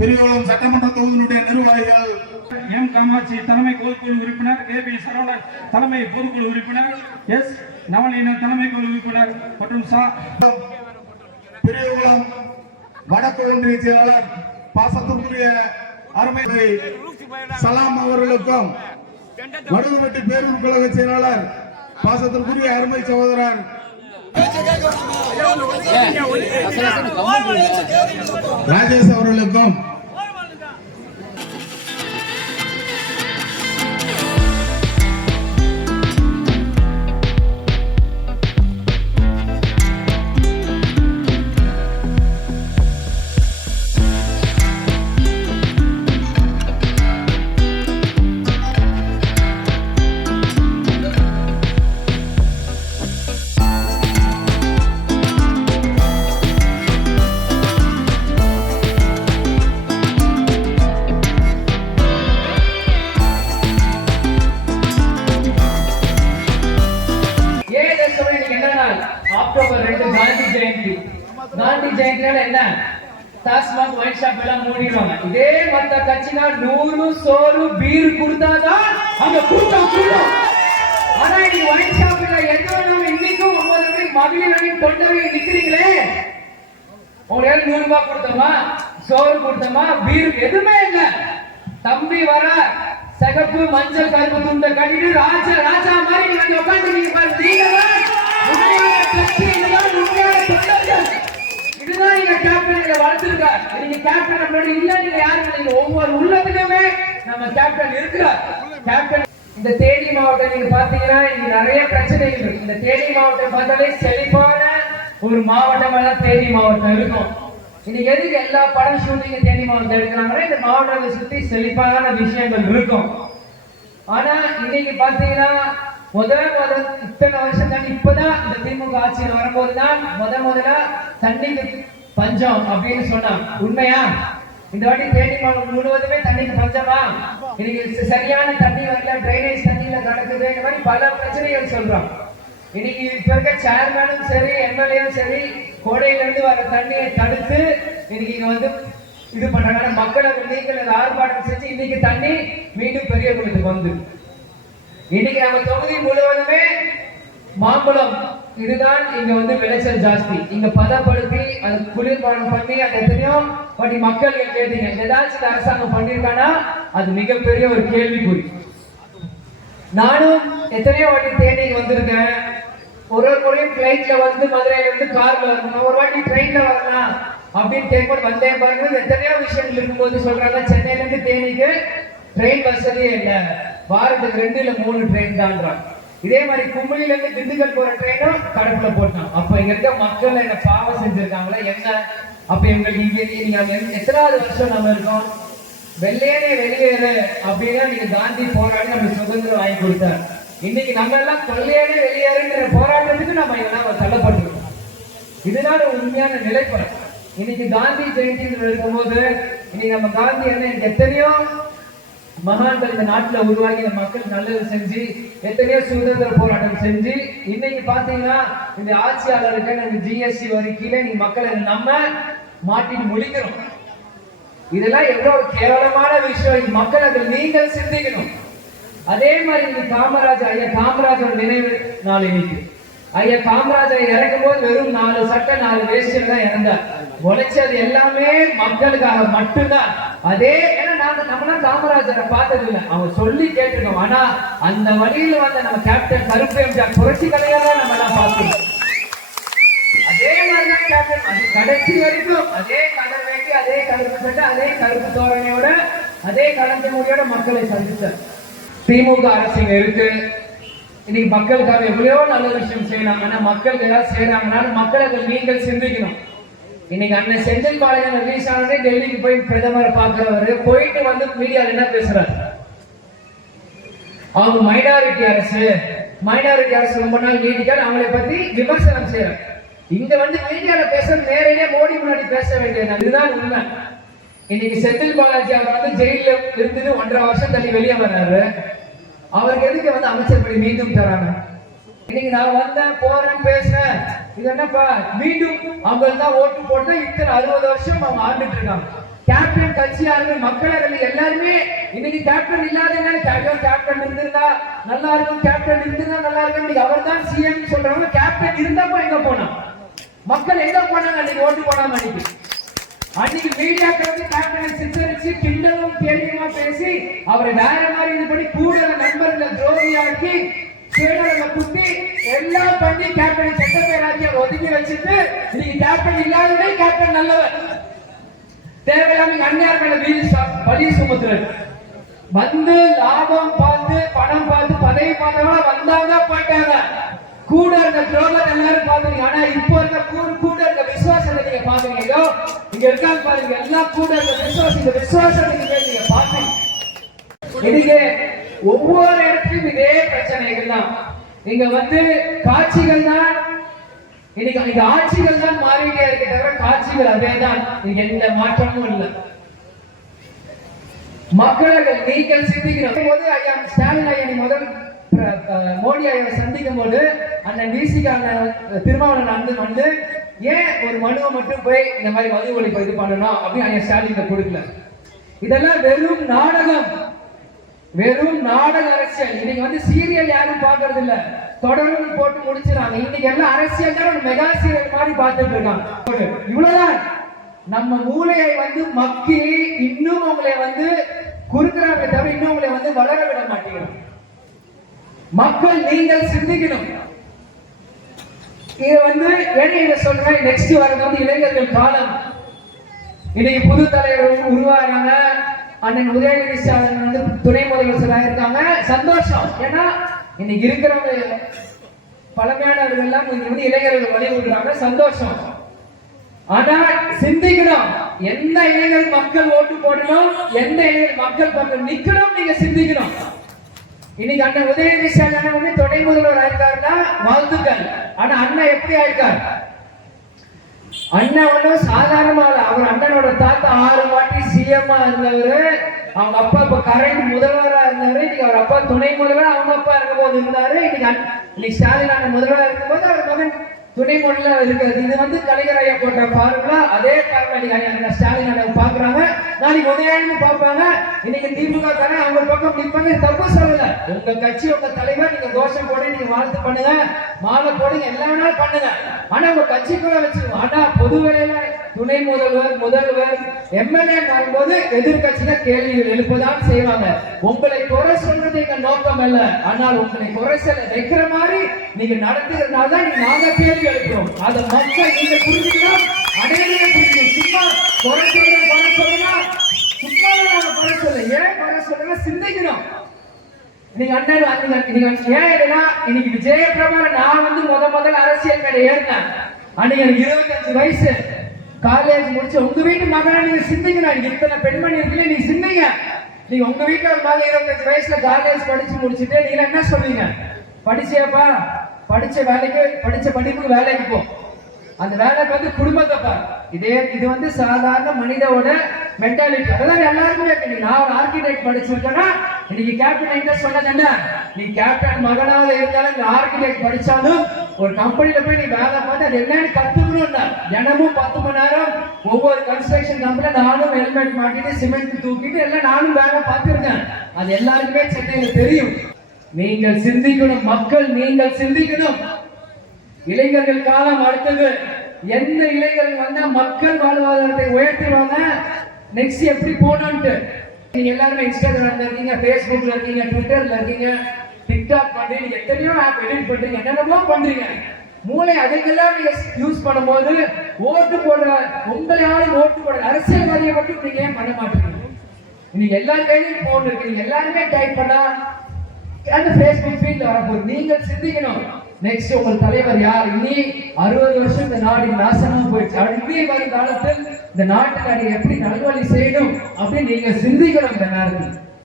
பெரியகுளம் சட்டமன்ற தொகுதியினுடைய நிர்வாகிகள் எம் காமாட்சி தலைமை பொதுக்குழு உறுப்பினர், ஏபி சரவணன் தலைமை பொதுக்குழு உறுப்பினர், எஸ் நவநீதன் தலைமை குழு உறுப்பினர் மற்றும் பெரியகுளம் வடக்கு ஒன்றிய செயலாளர் பாசத்திற்குரிய அருமை சலாம் அவர்களுக்கும், வடுகுவெட்டி பேருந்து கழக செயலாளர் பாசத்திற்குரிய அருமை சகோதரர் ராஜேஷ் அவர்களுக்கும், அக்டோபர் 2 காந்தி ஜெயந்தி. காந்தி ஜெயந்தினால என்ன, டாஸ்மாக் ஒயின் ஷாப் எல்லாம் மூடிடுவாங்க. இதே மத்த கட்சினா 100 சோறு பீர் கொடுத்தாதான் அங்க கூட்டம் கூடும். ஆனா நீ ஒயின் ஷாப்ல எந்த நாம இன்னைக்கும் 9 மணி மகளிர் தொண்டரை நிக்கிறீங்களே, உங்களுக்கு 100 ரூபாய் கொடுத்தோமா, சோறு கொடுத்தோமா, பீர் எதுவுமே இல்ல. தம்பி வர சிகப்பு மஞ்சள் கருப்பு துண்டை கட்டிட்டு ராஜா ராஜா மாதிரி நீங்க உட்காந்து நீங்க ஒவ்வொரு உள்ளத்துக்குமே நம்ம கேப்டன் இருக்கிறார். கேப்டன் இந்த தேனி மாவட்டம் நீங்க பாத்தீங்கன்னா இங்க நிறைய பிரச்சனைகள் இருக்கு. இந்த தேனி மாவட்டம் பார்த்தாலே செழிப்பான ஒரு மாவட்டமா தான் தேனி மாவட்டம் இருக்கும். இன்னைக்கு எதுக்கு எல்லா படம் ஷூட்டிங் தேனி மாவட்டம் எடுக்கிறாங்கன்னா இந்த மாவட்டத்தை சுத்தி செழிப்பான விஷயங்கள் இருக்கும். ஆனா இன்னைக்கு பாத்தீங்கன்னா முதல்ல இத்தனை வருஷம் தான் இப்பதான் இந்த திமுக ஆட்சியில் வரும்போதுதான் முதல்ல தண்ணிக்கு பஞ்சம் அப்படின்னு சொன்னாங்க. உண்மையா? இந்த வாட்டி தேனி மாவட்டம் முழுவதுமே தண்ணிக்கு பஞ்சமா? இன்னைக்கு சரியான தண்ணி வரல, டிரைனேஜ் தண்ணியில நடக்குது, இந்த மாதிரி பல பிரச்சனைகள் சொல்றோம். இன்னைக்கு இப்ப இருக்க சேர்மேனும் சரி எம்எல்ஏவும் சரி கோடையில இருந்து வர தண்ணியை தடுத்து இன்னைக்கு இங்க இது பண்றாங்க. மக்களுக்கு நீங்கள் ஆர்ப்பாட்டம் செஞ்சு இன்னைக்கு தண்ணி மீண்டும் பெரிய குளத்துக்கு வந்து இன்னைக்கு நம்ம தொகுதி முழுவதுமே மாம்பழம் இதுதான் இங்க விளைச்சல் ஜாஸ்தி. இங்க பதப்படுத்தி அது குளிர்பானம் பண்ணி அது எத்தனையோ வாட்டி மக்கள் கேட்டீங்க, ஏதாச்சும் அரசாங்கம் பண்ணிருக்கானா? அது மிகப்பெரிய ஒரு கேள்விக்குறி. நானும் எத்தனையோ வாட்டி தேனிக்கு வந்திருக்கேன். ஒரு முறையும் பிளைட்ல மதுரையில இருந்து கார்ல வரணும், ஒரு வாட்டி ட்ரெயின்ல வரலாம் அப்படின்னு கேட்கும் வந்தேன் பாருங்க. எத்தனையோ விஷயங்கள் இருக்கும்போது சொல்றாங்க சென்னையில இருந்து தேனிக்கு ட்ரெயின் வசதியே இல்லை, வாரத்துக்கு 2 இல்ல 3 ட்ரெயின் தான்றாங்க. இதே மாதிரி கும்பலில இருந்து திண்டுக்கல் போற ட்ரெயினும் கடப்புல போட்டான். அப்ப இங்க இருக்க மக்கள் என்ன பாவம் செஞ்சிருக்காங்களா என்ன? அப்ப எங்களுக்கு இங்க எத்தனாவது வருஷம் நம்ம இருக்கோம்? வெள்ளையனே வெளியேறு அப்படின்னா நீங்க காந்தி போராடி நம்ம சுதந்திரம் வாங்கி கொடுத்தார். இன்னைக்கு நம்ம எல்லாம் கொள்ளையனே வெளியேறுங்கிற போராட்டத்துக்கு நம்ம எல்லாம் தள்ளப்பட்டிருக்கோம். இதனால உண்மையான நிலைப்பாடு. இன்னைக்கு காந்தி ஜெயந்தி இருக்கும்போது இன்னைக்கு நம்ம காந்தி என்ன எத்தனையோ மகான்கள் இந்த நாட்டுல உருவாகி மக்கள் நல்லது செஞ்சு எத்தனையோ சுதந்திர போராட்டம் செஞ்சு இன்னைக்கு பாத்தீங்கன்னா இந்த ஆட்சியாளருக்கு நம்ம ஜிஎஸ்டி வரி கீழே நீங்க மக்களை நம்ம மாட்டிட்டு முடிக்கிறோம். இதெல்லாம் எவ்வளவு கேவலமான விஷயம். மக்கள் அதில் நீங்கள் சிந்திக்கணும். அதே மாதிரி இன்னைக்கு காமராஜர் ஐயா காமராஜர் நினைவு நாள் இன்னைக்கு. ஐயா காமராஜர் இறக்கும் போது வெறும் 4 சட்டை 4 வேஷ்டில தான் இறந்தார். உழைச்சது எல்லாமே மக்களுக்காக மட்டும்தான். அதே நம்மளாம் காமராஜரை பார்த்தது இல்லை, அவங்க சொல்லி கேட்டுருக்கோம். ஆனா அந்த வழியில் நம்ம கேப்டன் கருப்பு எம்ஜிஆர் புரட்சி கலையெல்லாம் நம்ம எல்லாம் பார்க்கணும். அதே மாதிரிதான் கேப்டன் அது கடைசி வரைக்கும் அதே கலர் வேட்டி, அதே கருப்பு சட்டை, அதே கருப்பு தோரணையோட, அதே கலந்த மொழியோட மக்களை சந்தித்தார். திமுக அரசு இருக்கு. இன்னைக்கு மக்களுக்காக எவ்வளவோ நல்ல விஷயம் செய்யலாம். ஆனா மக்கள் ஏதாவது செய்யறாங்கன்னா மக்களை நீங்கள் சிந்திக்கணும். இன்னைக்கு அண்ணன் செந்தில் பாலாஜி ரிலீஸ் ஆனதே டெல்லிக்கு போய் பிரதமரை பார்க்கிறவரு போயிட்டு மீடியால என்ன பேசுறாரு? அவங்க மைனாரிட்டி அரசு ரொம்ப நாள் நீடிக்காது, அவங்களை பத்தி விமர்சனம் செய்யறாங்க. இங்க மீடியால பேச நேரடியா மோடி முன்னாடி பேச வேண்டியது. இதுதான் உண்மை. இன்னைக்கு செந்தில் பாலாஜி அவர் ஜெயில இருந்துட்டு 1.5 வருஷம் தள்ளி வெளியே வர்றாரு. அவருக்கு எதுக்கு அமைச்சர் படி மீண்டும் தராங்க? இன்னைக்கு நான் வந்தேன் போறேன் பேசுறேன், இது என்னப்பா மீண்டும் அவங்க தான் ஓட்டு போட்டு இத்தனை 60 வருஷம் அவங்க ஆண்டுட்டு இருக்காங்க. கேப்டன் கட்சியாளர்கள் மக்களர்கள் எல்லாருமே இன்னைக்கு கேப்டன் இல்லாதனால கேப்டன் இருந்திருந்தா நல்லா இருக்கும், கேப்டன் இருந்திருந்தா நல்லா இருக்கும், இன்னைக்கு அவர் தான் சிஎம் சொல்றவங்க கேப்டன் இருந்தப்ப எங்க போனா மக்கள் எங்க போனாங்க அன்னைக்கு ஓட்டு போனாம அன்னைக்கு மீடியாக்கள் வந்து கேப்டனை சித்தரிச்சு கிண்டலும் கேள்வியுமா பேசி அவரை வேற மாதிரி இது பண்ணி கூட நண்பர்களை துரோகியாக்கி சேனலை குத்தி எல்லாம் பண்ணி கேப்டனை செட்ட பேராக்கி அவர் ஒதுக்கி வச்சுட்டு இன்னைக்கு கேப்டன் இல்லாதவரே கேப்டன் நல்லவர் தேவையில்லாம அந்நியார் மேல பழி சுமத்துறது வந்து லாபம் பார்த்து பணம் பார்த்து பதவி பார்த்தவங்க வந்தாங்க போயிட்டாங்க கூட இருக்க துரோகம் எல்லாரும் பாக்குறீங்க. ஆனா இப்போ இருக்க கூட இருக்க விசுவாசத்தை நீங்க பாக்குறீங்க. இங்க இருக்காங்க பாருங்க எல்லாம் கூட இருக்க விசுவாசம், இந்த விசுவாசத்தை நீங்க பாக்குறீங்க. இன்னைக்கு ஒவ்வொரு இடத்துலயும் இதே பிரச்சனைகள் தான். இங்க வந்து காட்சிகள் தான் இன்னைக்கு ஆட்சிகள் தான் மாறிட்டே இருக்க தவிர காட்சிகள் அதே தான், எந்த மாற்றமும் இல்லை. மக்கள் நீங்கள் சிந்திக்கிறோம் போது ஐயா ஸ்டாலின் ஐயா முதல் மோடி ஐயா சந்திக்கும் போது அண்ணன் விசிகா திருமாவளவன் வந்து ஏன் ஒரு மனுவை மட்டும் போய் இந்த மாதிரி மது ஒழிப்பு இது பண்ணணும் அப்படின்னு ஐயா ஸ்டாலின் கொடுக்கல. இதெல்லாம் வெறும் நாடகம், வெறும் நாடக அரசியல். இன்னைக்கு வந்து சீரியல் யாரும் பாக்குறது இல்ல, தொடர்ந்து போட்டு முடிச்சிடாங்க. இன்னைக்கு எல்லாம் அரசியல் தான் மெகா சீரியல் மாதிரி பார்த்துட்டு இருக்காங்க. இவ்வளவுதான் நம்ம மூளையை வந்து மக்கி இன்னும் உங்களை வந்து குறுக்குறாங்க தவிர இன்னும் உங்களை வந்து வளர விட மாட்டேங்கிறோம். மக்கள் நீங்கள் சிந்திக்கணும். இது வந்து இதை சொல்றேன், நெக்ஸ்ட் வரது வந்து இளைஞர்கள் காலம். இன்னைக்கு புது தலைவர்கள் உருவாகிறாங்க. அண்ணன் உதயநிதி ஸ்டாலின் வந்து துணை முதலமைச்சராக இருக்காங்க, சந்தோஷம். ஏன்னா இன்னைக்கு இருக்கிறவங்க பழமையானவர்கள் எல்லாம் வந்து இளைஞர்கள் வழி விடுறாங்க, சந்தோஷம். ஆனா சிந்திக்கணும், எந்த இளைஞர் மக்கள் ஓட்டு போடணும், எந்த இளைஞர் மக்கள் பக்கம் நிக்கணும், நீங்க சிந்திக்கணும். இன்னைக்கு அண்ணன் உதயநிதி ஸ்டாலின் வந்து துணை முதல்வர் ஆயிருக்காருன்னா வாழ்த்துக்கள். ஆனா அண்ணன் எப்படி ஆயிருக்காரு? அண்ணன் ஒன்றும் சாதாரணமாக அவர் அண்ணனோட தாத்தா 6 வாட்டி சிஎம் இருந்தவர். அவங்க அப்பா இப்ப கரண்ட் முதல்வரா இருந்தாரு. இன்னைக்கு அவர் அப்பா துணை முதல்வர், அவங்க அப்பா இருக்கும் போது இருந்தாரு. இன்னைக்கு ஸ்டாலின் அண்ணன் முதல்வராக இருக்கும் போது அவர் மகன் துணை முதல்வர் இருக்கிறது. இது வந்து கலைஞர் ஐயா போட்ட பார்வையா அதே பார்வை ஸ்டாலின் அண்ணன் பாக்குறாங்க, நாளைக்கு உதயநிதி பார்ப்பாங்க. இன்னைக்கு திமுக காரன் அவங்க பக்கம் நிற்பாங்க, தப்பு சொல்லல. உங்க கட்சி உங்க தலைவர், நீங்க கோஷம் போட, நீங்க வாழ்த்து பண்ணுங்க, மாலை போடுங்க, எல்லா வேணாலும் பண்ணுங்க. ஆனா உங்க கட்சிக்குள்ள வச்சுக்கணும். ஆனா பொது வேலையில துணை முதல்வர் எம்எல்ஏ வரும்போது எதிர்கட்சிகள் கேள்விகள் எழுப்பதான் செய்வாங்க. உங்களை குறை சொல்றது எங்க நோக்கம் அல்ல, ஆனால் உங்களை குறை சொல்ல வைக்கிற மாதிரி நீங்க நடத்துகிறதுனால தான் நாங்க கேள்வி எழுப்புறோம். அதை மக்கள் நீங்க புரிஞ்சுக்கணும், அனைவரையும் புரிஞ்சுக்கணும். சும்மா குறை சொல்லலாம், சும்மா நாங்க குறை சொல்ல, ஏன் குறை சொல்ல சிந்திக்கணும். நீங்க அண்ணன் இன்னைக்கு விஜயபிரபார நான் வந்து முதல் அரசியல் மேடை ஏறினேன். அன்னைக்கு எனக்கு 25 வயசு, காலேஜ் முடிச்ச உங்க வீட்டு மகனா நீங்க சிந்திக்கணும். இத்தனை பெண்மணி இருக்குல்ல, நீங்க சிந்திங்க. நீங்க உங்க வீட்டுல ஒரு மகன் 25 வயசுல காலேஜ் படிச்சு முடிச்சுட்டு நீங்க என்ன சொல்றீங்க? படிச்சேப்பா, படிச்ச படிப்புக்கு வேலைக்கு போ, அந்த வேலை பார்த்து குடும்பத்தை பாரு. இது வந்து சாதாரண மனிதோட மென்டாலிட்டி. அதான் எல்லாருக்குமே இருக்கு. நான் ஒரு ஆர்கிடெக்ட் படிச்சிருக்கேன்னா இன்னைக்கு கேப்டன் எங்க சொன்னது என்ன? நீ கேப்டன் மகனாக இருந்தாலும் ஆர்கிடெக்ட் படிச்சாலும் ஒரு கம்பெனில போய் நீ வேலை பார்த்து அது என்னன்னு கத்துக்கணும். தினமும் 10 மணி நேரம் ஒவ்வொரு கன்ஸ்ட்ரக்ஷன் கம்பெனில நானும் ஹெல்மெட் மாட்டிட்டு சிமெண்ட் தூக்கிட்டு எல்லாம் நானும் வேலை பார்த்திருக்கேன். அது எல்லாருக்குமே சென்னையில தெரியும். நீங்கள் சிந்திக்கணும், மக்கள் நீங்கள் சிந்திக்கணும். இளைஞர்கள் காலம் அடுத்தது. எந்த இளைஞர்கள் வந்தா மக்கள் வாழ்வாதாரத்தை உயர்த்துவாங்க, நெக்ஸ்ட் எப்படி போனோம்ட்டு. நீங்க எல்லாருமே இன்ஸ்டாகிராம்ல இருக்கீங்க, பேஸ்புக்ல இருக்கீங்க, ட்விட்டர்ல இருக்கீங்க, டிக்டாக் பண்றீங்க, எத்தனையோ ஆப் எடிட் பண்றீங்க, என்னென்னமோ பண்றீங்க. மூளை அதுக்கெல்லாம் நீங்க யூஸ் பண்ணும்போது ஓட்டு போடுற உங்களையாலும் ஓட்டு போடுற அரசியல்வாதியை மட்டும் நீங்க ஏன் பண்ண மாட்டீங்க? நீங்க எல்லாரும் கையிலும் போன் இருக்கு, நீங்க எல்லாருமே டைப் பண்ணா அந்த பேஸ்புக் ஃபீல்ட்ல வரப்போகுது. நீங்கள் சிந்திக்கணும், நெக்ஸ்ட் உங்கள் தலைவர் யார்? இனி 60 வருஷம் இந்த நாடு நாசமா போயிடுச்சு. அடுத்த வரும் காலத்தில் இந்த நாட்டுக்கு எப்படி நல்வழி செய்யணும் அப்படின்னு நீங்க சிந்திக்கணும் இந்த நேரத்தில்.